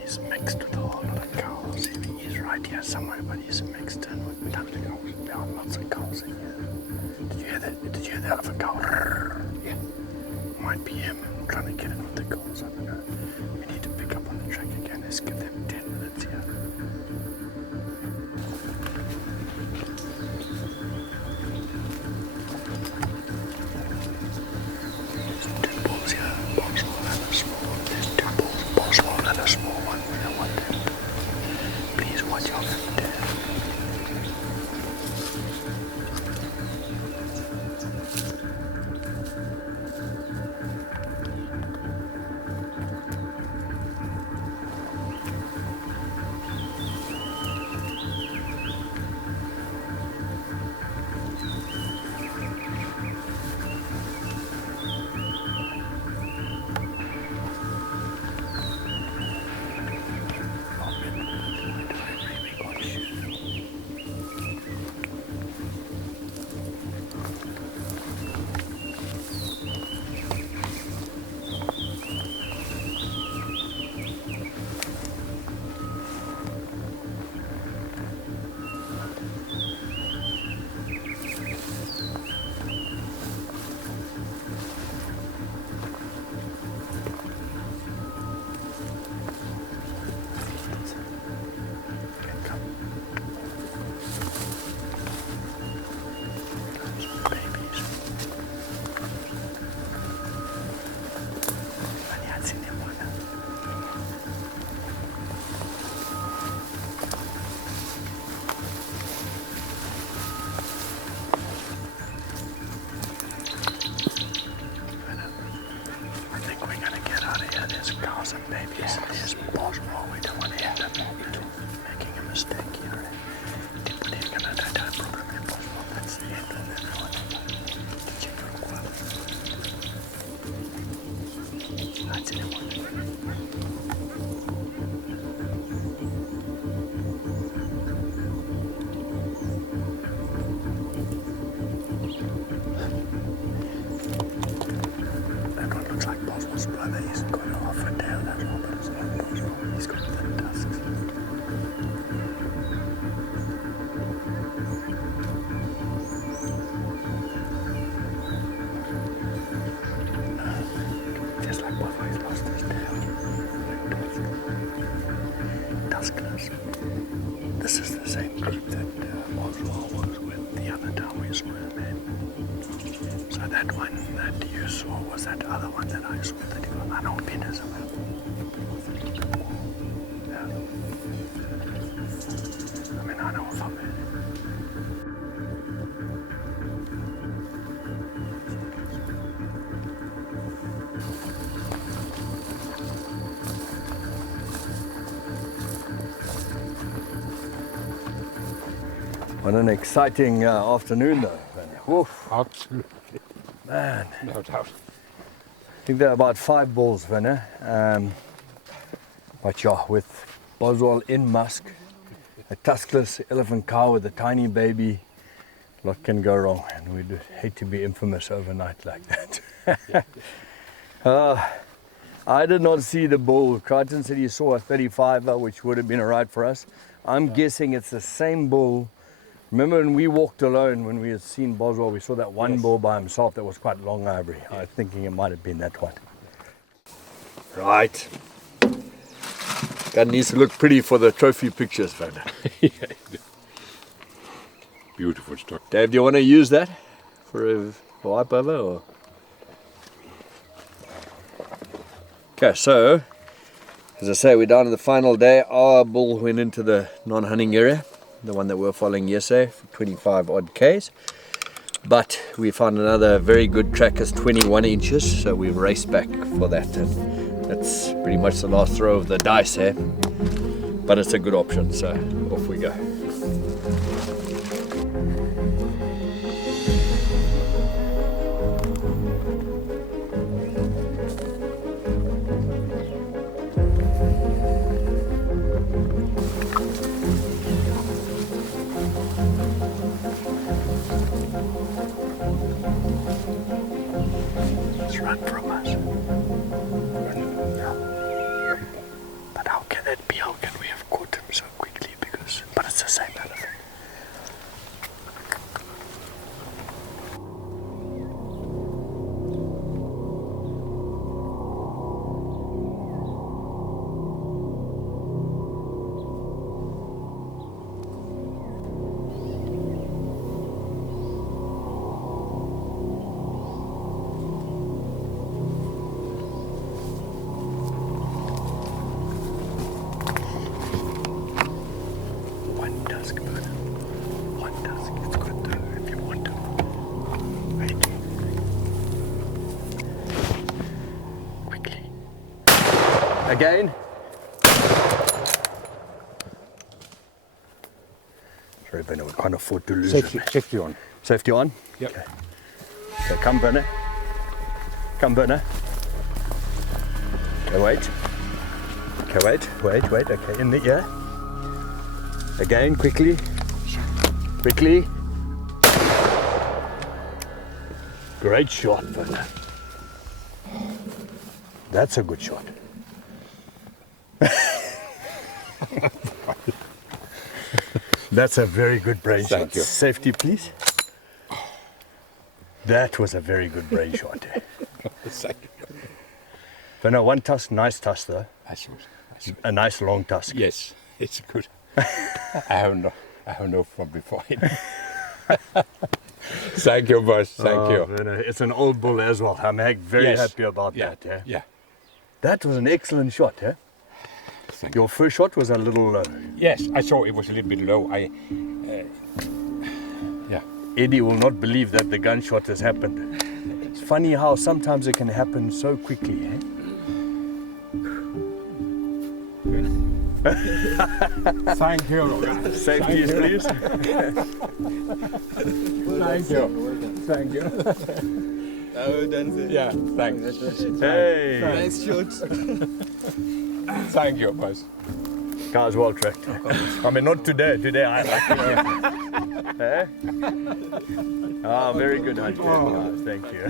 He's mixed with a whole lot of cows. He's right here somewhere, but he's mixed in with tons of cows. There are lots of cows in here. Did you hear that? Did you hear the elephant cow? Yeah. Might be him trying to get in with the cows. I don't know. We need to pick up on the track again. Let's give them 10 minutes here. There's 2 bulls here. Boswell and a small one. There's 2 bulls. Boswell and a small one. We don't want them. Please watch out for them. This is the same group that Boswell was with the other time we saw him, man. So that one that you saw was that other one that I saw that he got unalbinism. Yeah. I mean, I know from it. What an exciting afternoon though. Woof. Absolutely. Man, No doubt. I think there are about 5 bulls, Werner. But yeah, with Boswell in musk, a tuskless elephant cow with a tiny baby, what can go wrong? And we'd hate to be infamous overnight like that. I did not see the bull. Charlton said he saw a 35er, which would have been alright for us. I'm guessing it's the same bull. Remember when we walked alone, when we had seen Boswell, we saw that one bull by himself that was quite long ivory. I was thinking it might have been that one. Right. That needs to look pretty for the trophy pictures, Werner. Beautiful stock. Dave, do you want to use that for a wipe over? Or? Okay, so, as I say, we're down to the final day. Our bull went into the non-hunting area, the one that we were following yesterday for 25 odd Ks. But we found another very good track as 21 inches, so we raced back for that. And that's pretty much the last throw of the dice here. But it's a good option, so off we go. Run from us. But how can it be? How can we have caught him so quickly? But it's the same elephant. Again. Sorry, Werner, we can't afford to lose Safety, him. safety on. Safety on. Yep. Okay, come Werner. Come Werner. Okay, wait. Okay, wait. Okay, in the ear. Again, quickly. Quickly. Great shot, Werner. That's a good shot. That's a very good brain shot. Thank you. Safety, please. That was a very good brain shot. Thank you. Werner, one tusk, nice tusk though. Absolutely. A nice long tusk. Yes, it's good. I have no from before. Thank you, boss. Thank you. Werner, it's an old bull as well. I'm very Yes. happy about Yeah, that. yeah. That was an excellent shot. Thank you. Your first shot was a little low. Yes, I saw it was a little bit low. Eddie will not believe that the gunshot has happened. It's funny how sometimes it can happen so quickly. Thank you. Safety, please. Thank you. Thank you. Yeah, thanks. Hey, Nice shot. Thank you, boss. car's well tracked. I mean, not today. Today I like it. Eh? Ah, very good, Hunter. Oh, thank you.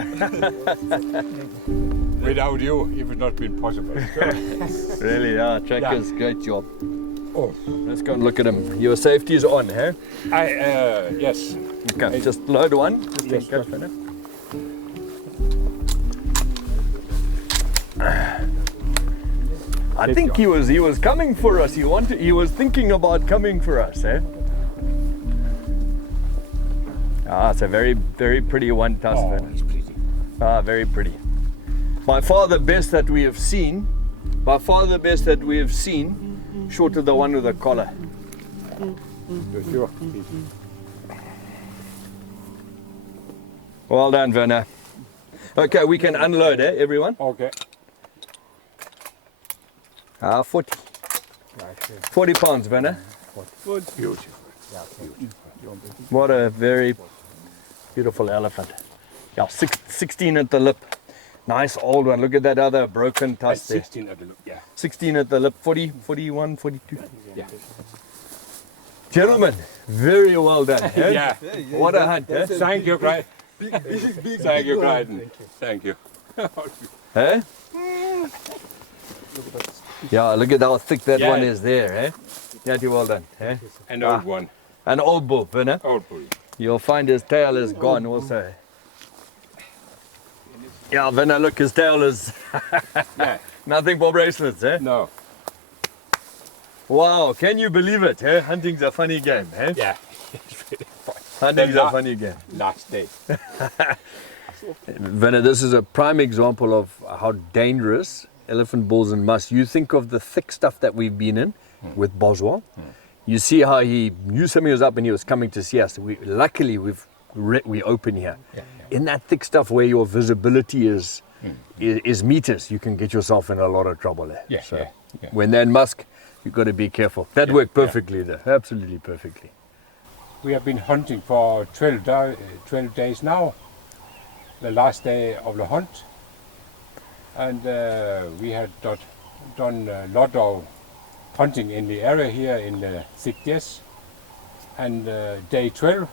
Without you, it would not been possible. Really, yeah, Trackers, great job. Oh, Let's go and look at him. Your safety is on, huh? yes. Okay, just load one. Just go for it. I think he was coming for us. He was thinking about coming for us, eh? Ah, it's a very, very pretty one, Tuskers. Oh, it's pretty. Ah, very pretty. By far the best that we have seen. By far the best that we have seen, short of the one with the collar. Sure. Well done, Verner. Okay, we can unload, eh, everyone? Okay. 40 pounds, Verner. Good. Beautiful. What a very beautiful elephant. Yeah, 16 at the lip. Nice old one. Look at that other broken tusk there. 16 at the look, yeah. 16 at the lip, 40, 41, 42. Yeah. Gentlemen, very well done. Eh? Yeah. What a hunt, eh? Thank you, Clyde. Thank you, Clyde. Thank you. Eh? Yeah, look at how thick that Yeah. one is there, eh? Yeah, well done. Eh? An old one. An old bull, Verner. Old bull. You'll find his tail is gone also. Yeah, Verner, look, his tail is Yeah. nothing but bracelets, eh? No. Wow, can you believe it, eh? Hunting's a funny game, eh? Yeah. It's really fun. Hunting's a funny game. Last day. Verner, this is a prime example of how dangerous elephant bulls and musk. You think of the thick stuff that we've been in with Boswell. You see how he knew something was up and he was coming to see us. Luckily, we open here. In that thick stuff where your visibility is meters, you can get yourself in a lot of trouble there. Yeah, So yeah. when they're in musk, you've got to be careful. That worked perfectly there, absolutely perfectly. We have been hunting for 12 days now, the last day of the hunt. And we had done a lot of hunting in the area here in the 6 days. And day 12,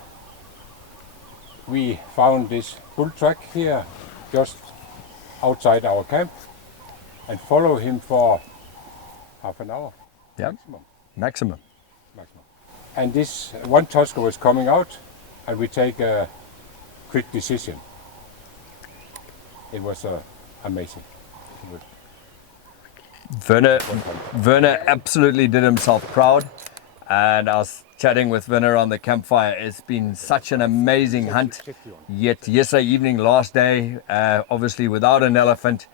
we found this bull track here just outside our camp and follow him for half an hour. Yeah, Maximum. maximum. And this one tusker was coming out, and we take a quick decision. It was amazing. It was Verner absolutely did himself proud, and I was chatting with Verner on the campfire. It's been such an amazing hunt. Yet yesterday evening, last day, obviously without an elephant,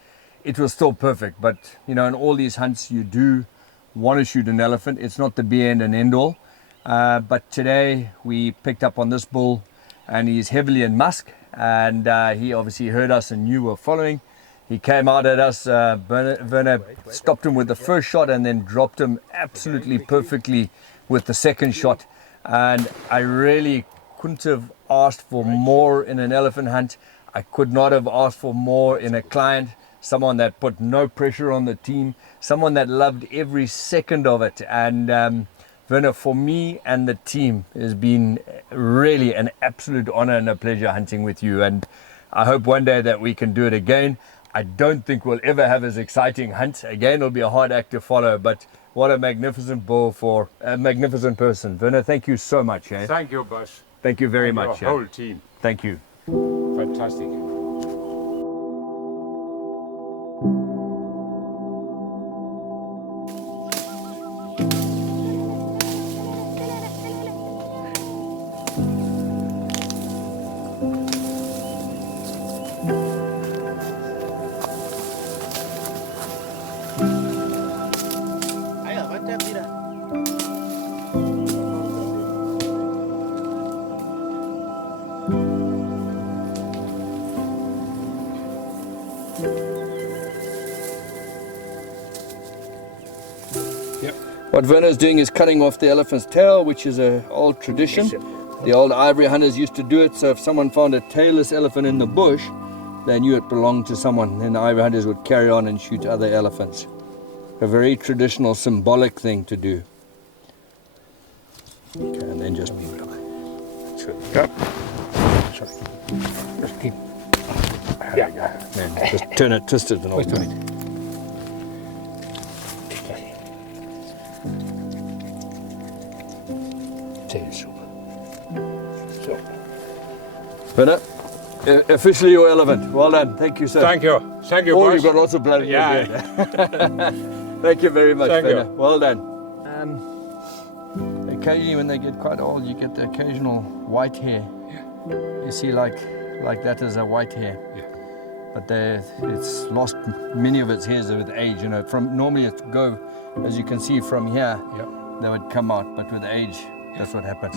it was still perfect. But you know, in all these hunts, you do want to shoot an elephant. It's not the be end and end all. But today we picked up on this bull, and he's heavily in musk, and he obviously heard us and knew we were following. He came out at us. Verner stopped him with the first shot and then dropped him absolutely perfectly with the second shot. And I really couldn't have asked for more in an elephant hunt. I could not have asked for more in a client, someone that put no pressure on the team, someone that loved every second of it. And Verner, for me and the team, has been really an absolute honor and a pleasure hunting with you. And I hope one day that we can do it again. I don't think we'll ever have as exciting hunt again. It'll be a hard act to follow, but what a magnificent bull for a magnificent person. Verner, thank you so much. Eh? Thank you, Buzz. Thank you very And much. Your whole team. Thank you. Fantastic. What Verner is doing is cutting off the elephant's tail, which is an old tradition. The old ivory hunters used to do it, so if someone found a tailless elephant in the bush, they knew it belonged to someone. Then the ivory hunters would carry on and shoot other elephants. A very traditional, symbolic thing to do. Okay, and then just Just keep. man, just turn it, twist it, and all. Verner, officially your elephant. Well done. Thank you, sir. Thank you. Thank you, Oh, Buzz. you've got lots of blood in your Yeah. beard. Thank you very much, Thank you. Verner. Well done. Occasionally when they get quite old, you get the occasional white hair. You see like that is a white hair. Yeah. But it's lost many of its hairs with age. You know, from normally it go, as you can see from here, Yeah. they would come out, but with age, that's what happens.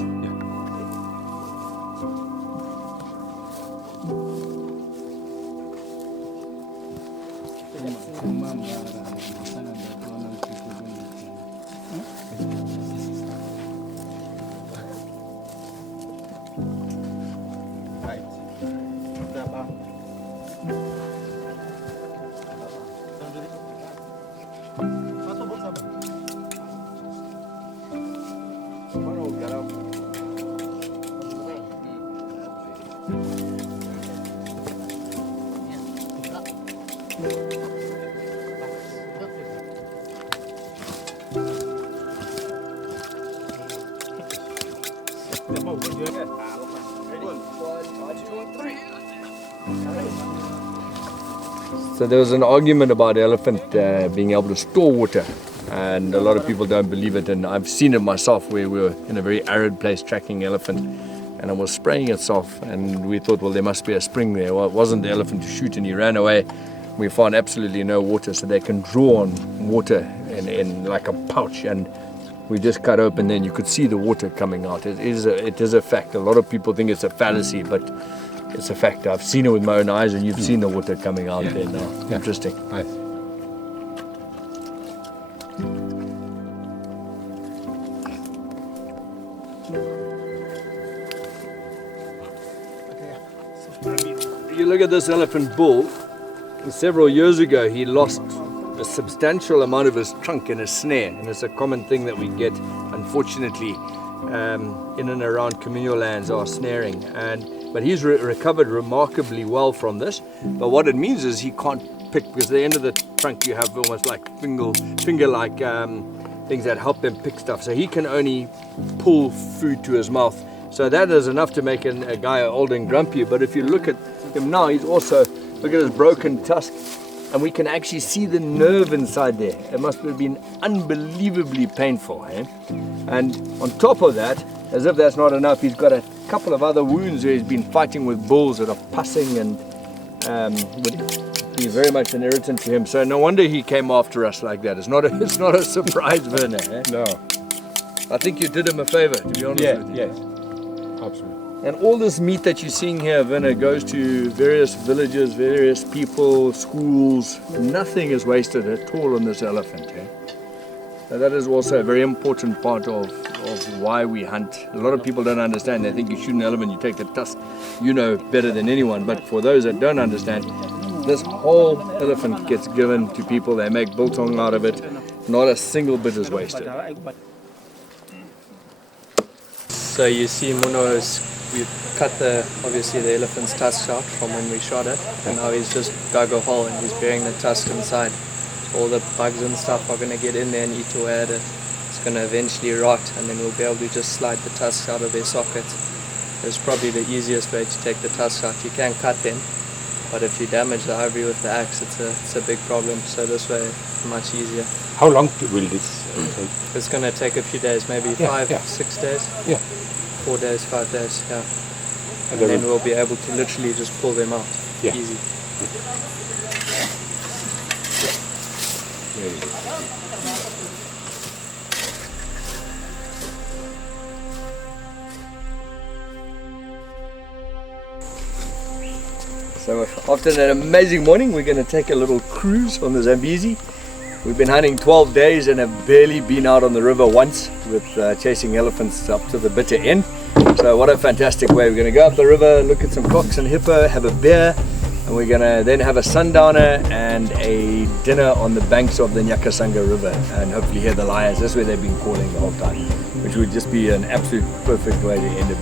So there was an argument about elephant being able to store water, and a lot of people don't believe it, and I've seen it myself where we were in a very arid place tracking elephant, and it was spraying itself, and we thought, well, there must be a spring there. Well, it wasn't the elephant to shoot, and he ran away. We found absolutely no water, so they can draw on water in like a pouch, and we just cut open, then you could see the water coming out. It is a fact. A lot of people think it's a fallacy, but it's a fact. I've seen it with my own eyes, and you've seen the water coming out there now. Yeah. Interesting. Nice. You look at this elephant bull. Several years ago, he lost a substantial amount of his trunk in a snare, and it's a common thing that we get, unfortunately, in and around communal lands are snaring. But he's recovered remarkably well from this. But what it means is he can't pick, because at the end of the trunk you have almost like finger-like things that help him pick stuff. So he can only pull food to his mouth. So that is enough to make a guy old and grumpy. But if you look at him now, he's also, look at his broken tusk, and we can actually see the nerve inside there. It must have been unbelievably painful, eh? And on top of that, as if that's not enough, he's got a couple of other wounds where he's been fighting with bulls that are pussing and would be very much an irritant to him. So no wonder he came after us like that. It's not a surprise, Verner. Eh? No. I think you did him a favor, to be honest with you. Yes. Absolutely. And all this meat that you're seeing here, Verner, goes to various villages, various people, schools. Nothing is wasted at all on this elephant. Eh? So that is also a very important part of why we hunt. A lot of people don't understand. They think you shoot an elephant, you take the tusk, you know better than anyone. But for those that don't understand, this whole elephant gets given to people. They make biltong out of it. Not a single bit is wasted. So you see we've cut obviously the elephant's tusk out from when we shot it, and now he's just dug a hole and he's burying the tusk inside. All the bugs and stuff are going to get in there and eat away at it. It's going to eventually rot, and then we'll be able to just slide the tusks out of their sockets. It's probably the easiest way to take the tusks out. You can cut them, but if you damage the ivory with the axe, it's a big problem. So this way, much easier. How long will this take? It's going to take a few days, maybe 6 days. Yeah. 4 days, 5 days, yeah. And And then we'll be able to literally just pull them out. Yeah. Easy. So after an amazing morning, we're going to take a little cruise on the Zambezi. We've been hunting 12 days and have barely been out on the river once with chasing elephants up to the bitter end. So what a fantastic way. We're going to go up the river, look at some crocs and hippo, have a beer, and we're going to then have a sundowner and a dinner on the banks of the Nyakasanga river, and hopefully hear the lions. That's where they've been calling the whole time, which would just be an absolute perfect way to end it.